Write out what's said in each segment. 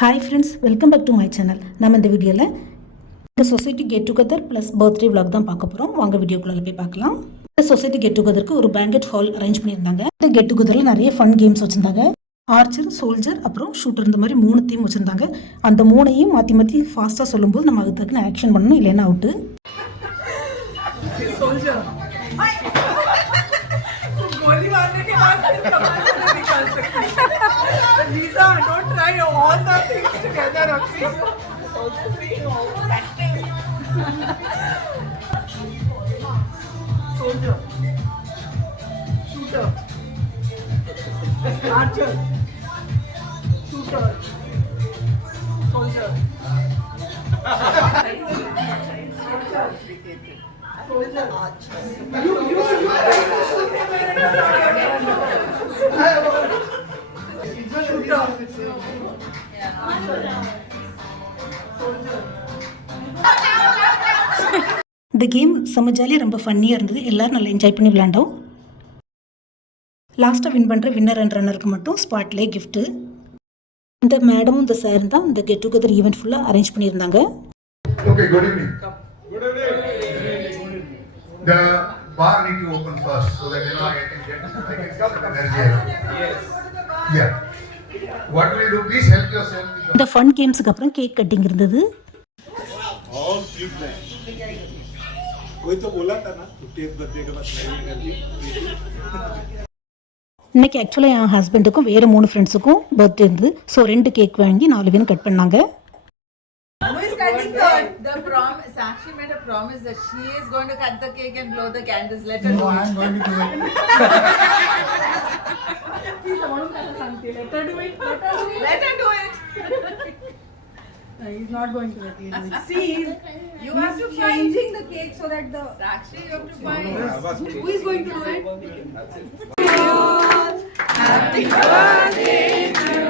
Hi friends, welcome back to my channel. நம்ம இந்த வீடியோவில் இந்த society get together plus birthday vlog தான் பார்க்க போகிறோம். வாங்க வீடியோக்குள்ளே போய் பார்க்கலாம். இந்த சொசைட்டி கெட் டுகெதருக்கு ஒரு பேங்கெட் ஹால் அரேஞ்ச் பண்ணியிருந்தாங்க. இந்த கெட் டுகெதரில் நிறைய ஃபன் கேம்ஸ் வச்சுருந்தாங்க. ஆர்ச்சர், சோல்ஜர், அப்புறம் ஷூட்டர், இந்த மாதிரி 3 தீம் வச்சுருந்தாங்க. அந்த 3ஐயும் மாற்றி மாற்றி ஃபாஸ்ட்டாக சொல்லும்போது நம்ம அதுக்கு தக்கன ஆக்ஷன் பண்ணணும், இல்லைன்னா out. Lisa, don't try all the things together, okay? Soldier, shooter, archer, shooter, soldier, soldier, archer. You. இந்த கேம் செம்ம ஜாலியாக ரொம்ப ஃபன்னியாக இருந்தது. எல்லோரும் நல்லா என்ஜாய் பண்ணி விளாண்டோம். லாஸ்ட்டாக வின் பண்ணுற வின்னர் அண்ட் ரன்னருக்கு மட்டும் ஸ்பாட்லேயே கிஃப்ட்டு. இந்த மேடமும் இந்த சாரும் தான் இந்த கெட் டுகெதர் ஈவெண்ட் ஃபுல்லாக அரேஞ்ச் பண்ணியிருந்தாங்க. Okay, good evening. Good evening. The bar need to open first so that I can get some energy. Yes. Yeah. What will do? Please help yourself. இந்த ஃபன் கேம்ஸுக்கு அப்புறம் கேக் கட்டிங் இருந்தது. All keep that. कोई तो बोला था ना tape birthday के बाद नहीं करती. இன்னைக்கு ஆக்சுவலாக என் ஹஸ்பண்டுக்கும் வேறு 3 ஃப்ரெண்ட்ஸுக்கும் பர்த்டே இருந்தது. ஸோ 2 கேக் வாங்கி 4 பேரும் கட் பண்ணாங்க. Who is cutting the promise? Sakshi made a promise that she is going to cut the cake and blow the candles. Let her do it. I'm going to do it. Let her do it. He's not going to let you do it. See, you have to find Changing the cake so that the Sakshi. You have to find. who is going to do it? Happy birthday to you.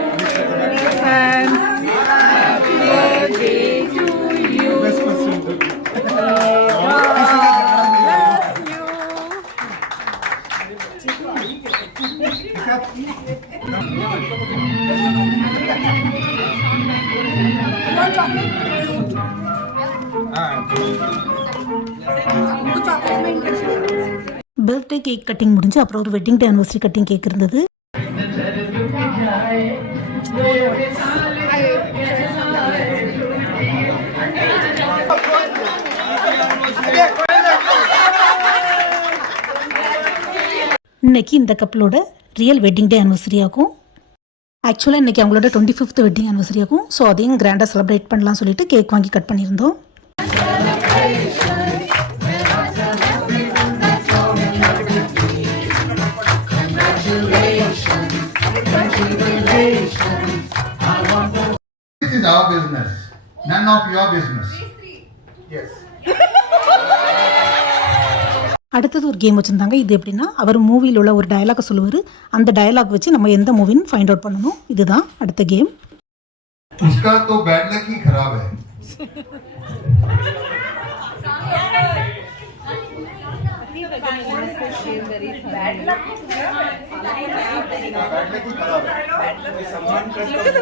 Happy birthday to you. Best person. Birthday cake cutting முடிஞ்சு அப்புறம் ஒரு wedding day anniversary cutting cake இருந்தது. இன்னைக்கு இந்த கப்பலோட real wedding day anniversary ஆகும். ஆக்சுவலாக இன்றைக்கி அவங்களோட 25th வெட்டிங் ஆனிவர்சரி ஆகும். ஸோ அதையும் கிராண்டாக செலிப்ரேட் பண்ணலாம்னு சொல்லிட்டு கேக் வாங்கி கட் பண்ணியிருந்தோம். This is our business, none of your business. Yes. அடுத்தது ஒரு கேம் வச்சுருந்தாங்க. இது எப்படின்னா, அவர் மூவியில் உள்ள ஒரு டயலாக சொல்லுவார். அந்த டயலாக் வச்சு நம்ம எந்த மூவின்னு ஃபைண்ட் அவுட் பண்ணணும். இதுதான் அடுத்த கேம். उसका तो बैड लक ही खराब है.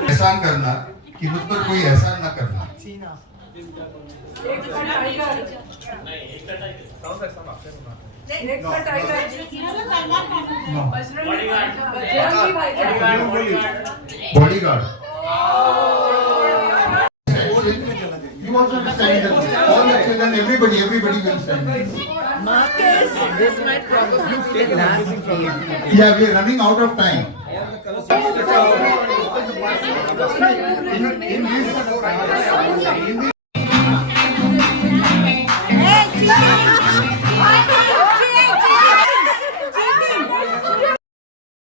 एहसान करना कि मुझ पर कोई एहसान न करना. Bodyguard. You also understand that all the children, everybody will stand. Marcus, this might probably be the last game. Yeah, we are running out of time.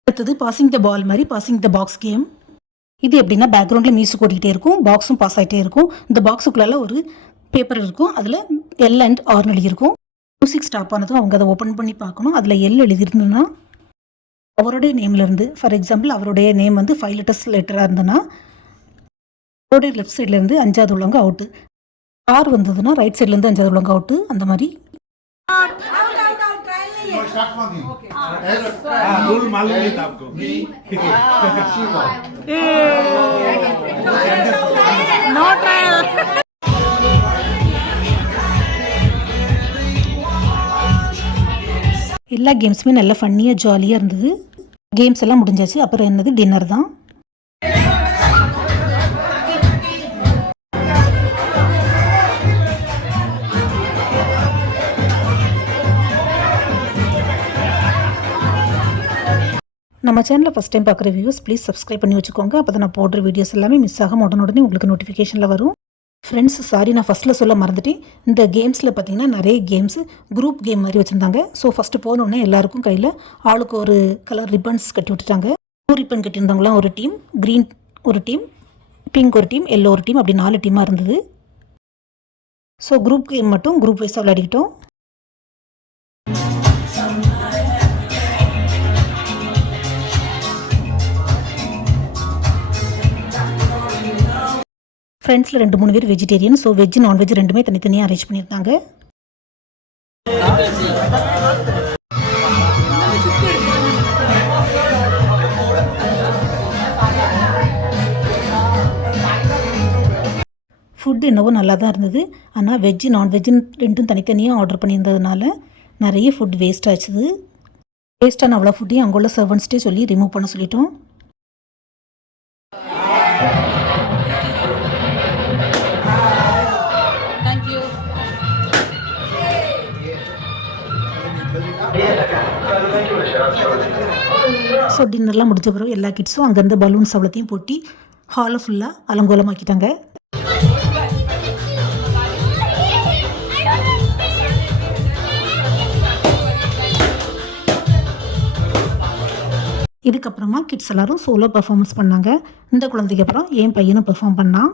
அடுத்தது பாசிங் த பால் மாதிரி பாசிங் த பாக்ஸ் கேம். இது எப்படின்னா, பேக்ரவுண்டில் மியூசிக் ஓடிக்கிட்டே இருக்கும், பாக்ஸும் பாஸ் ஆகிட்டே இருக்கும். இந்த பாக்ஸுக்குள்ளால ஒரு பேப்பர் இருக்கும், அதில் எல் அண்ட் ஆர்னு எழுதியிருக்கும். மியூசிக் ஸ்டாப் ஆனதும் அவங்க அதை ஓப்பன் பண்ணி பார்க்கணும். அதில் எல் எழுதியிருந்ததுன்னா அவருடைய நேம்லேருந்து, ஃபார் எக்ஸாம்பிள் அவருடைய நேம் வந்து 5 letters லெட்டராக இருந்ததுன்னா அவருடைய லெஃப்ட் சைட்லேருந்து 5வது உள்ளவங்க அவுட்டு. ஆர் வந்ததுன்னா ரைட் சைட்லேருந்து 5வது உள்ளவங்க அவுட்டு. அந்த மாதிரி स्टार्ट मत Okay. रूल मालूम नहीं था आपको. எல்லா கேம்ஸுமே நல்லா ஃபன்னியாக ஜாலியாக இருந்தது. கேம்ஸ் எல்லாம் முடிஞ்சாச்சு. அப்புறம் என்னது டின்னர் தான். நம்ம சேனலில் ஃபஸ்ட் டைம் பார்க்குற வியூஸ் ப்ளீஸ் சப்ஸ்கிரைப் பண்ணி வச்சுக்கோங்க. அப்போ தான் நான் போடுற வீடியோஸ் எல்லாமே மிஸ் ஆகாம உடனே உங்களுக்கு நோட்டிஃபிகேஷனில் வரும். ஃப்ரெண்ட்ஸ், சாரி நான் ஃபஸ்ட்டில் சொல்ல மறந்துட்டேன். இந்த கேம்ஸில் பார்த்தீங்கன்னா நிறைய கேம்ஸு குரூப் கேம் மாதிரி வச்சுருந்தாங்க. ஸோ ஃபஸ்ட்டு போனோடனே எல்லாருக்கும் கையில் ஆளுக்கு ஒரு கலர் ரிப்பன்ஸ் கட்டி விட்டுட்டாங்க. ப்ளூ ரிப்பன் கட்டியிருந்தவங்களாம் ஒரு டீம், க்ரீன் ஒரு டீம், பிங்க் ஒரு டீம், எல்லோ ஒரு டீம், அப்படி 4 டீமாக இருந்தது. ஸோ குரூப் கேம் மட்டும் குரூப் வைஸாக விளையாடிக்கிட்டோம். ஃப்ரெண்ட்ஸில் 2-3 பேர் வெஜிடேரியன். ஸோ வெஜ் நான்வெஜ் ரெண்டுமே தனித்தனியாக அரேஞ்ச் பண்ணியிருந்தாங்க. ஃபுட் என்னவோ நல்லா தான் இருந்தது. ஆனால் வெஜ்ஜு நான்வெஜ்ஜுன்னு ரெண்டும் தனித்தனியாக ஆர்டர் பண்ணியிருந்ததுனால நிறைய ஃபுட் வேஸ்ட் ஆச்சுது. வேஸ்ட்டான அவ்வளோ ஃபுட்டையும் அங்கே உள்ள சர்வன்ஸ்டே சொல்லி ரிமூவ் பண்ண சொல்லிட்டோம். ஸோ டின்னர்லாம் முடிஞ்ச பிறகு எல்லா கிட்ஸும் அங்கேருந்து பலூன்ஸ் அவ்வளோத்தையும் போட்டி ஹாலை ஃபுல்லாக அலங்கோலமாக்கிட்டாங்க. இதுக்கப்புறமா கிட்ஸ் எல்லோரும் சோலோ பர்ஃபார்மன்ஸ் பண்ணாங்க. இந்த குழந்தைக்கு அப்புறம் என் பையனும் பெர்ஃபார்ம் பண்ணான்.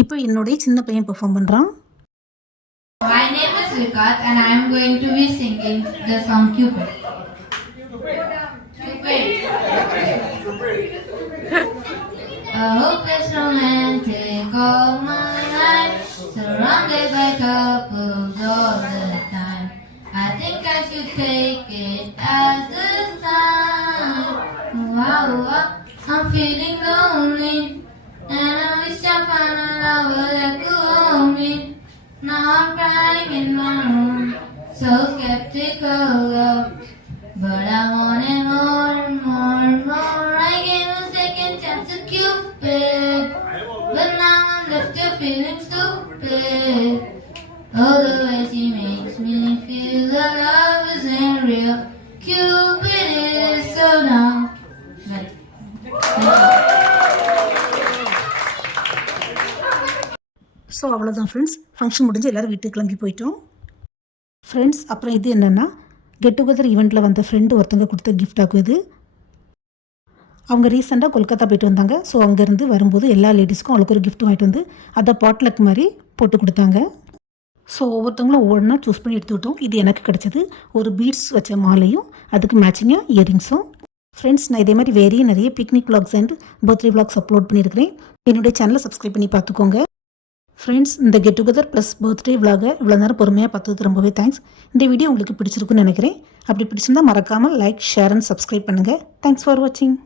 இப்போ என்னுடைய சின்ன பையன் பெர்ஃபார்ம் பண்ணுறான். My name is Vikas and I am going to be singing the song Cupid. A hopeless romantic all my life, surrounded by couples all the time. I think I should take it as a sign. Wow, I'm feeling lonely. And I wish I found a lover that could hold me. Now I'm crying in my room, so skeptical of, but I wanted more and more and more. I gave a second chance to Cupid, but now I'm left here feeling stupid. Oh, the way she makes me feel that love isn't real. Cupid is so dumb. So அவ்வளோதான் friends. Function முடிஞ்சு எல்லோரும் வீட்டுக்கு கிளம்பி போயிட்டோம். ஃப்ரெண்ட்ஸ், அப்புறம் இது என்னென்னா get together ஈவெண்ட்டில் வந்த ஃப்ரெண்டு ஒருத்தங்க கொடுத்த கிஃப்ட் ஆகும் இது. அவங்க ரீசெண்டாக கொல்கத்தா போயிட்டு வந்தாங்க. ஸோ அங்கேருந்து வரும்போது எல்லா லேடிஸ்க்கும் அவளுக்கு ஒரு கிஃப்ட் வாங்கிட்டு வந்து அதை பாட்லக் மாதிரி போட்டு கொடுத்தாங்க. ஸோ ஒவ்வொருத்தவங்களும் ஒவ்வொன்றா சூஸ் பண்ணி எடுத்துக்கிட்டோம். இது எனக்கு கிடச்சது ஒரு பீட்ஸ் வச்ச மாலையும் அதுக்கு மேட்சிங்காக இயரிங்ஸும். ஃப்ரெண்ட்ஸ், நான் இதே மாதிரி வேறையே நிறைய picnic vlogs and birthday vlogs upload பண்ணியிருக்கிறேன். என்னுடைய சேனலை சப்ஸ்கிரைப் பண்ணி பார்த்துக்கோங்க. ஃப்ரெண்ட்ஸ், இந்த கெட் டுகெதர் ப்ளஸ் பர்த்டே விளாகை இவ்வளோ நேரம் பொறுமையாக பார்த்ததுக்கு ரொம்பவே தேங்க்ஸ். இந்த வீடியோ உங்களுக்கு பிடிச்சிருக்குன்னு நினைக்கிறேன். அப்படி பிடிச்சிருந்தால் மறக்காமல் லைக், ஷேர் அண்ட் சப்ஸ்கிரைப் பண்ணுங்கள். தேங்க்ஸ் ஃபார் வாட்சிங்.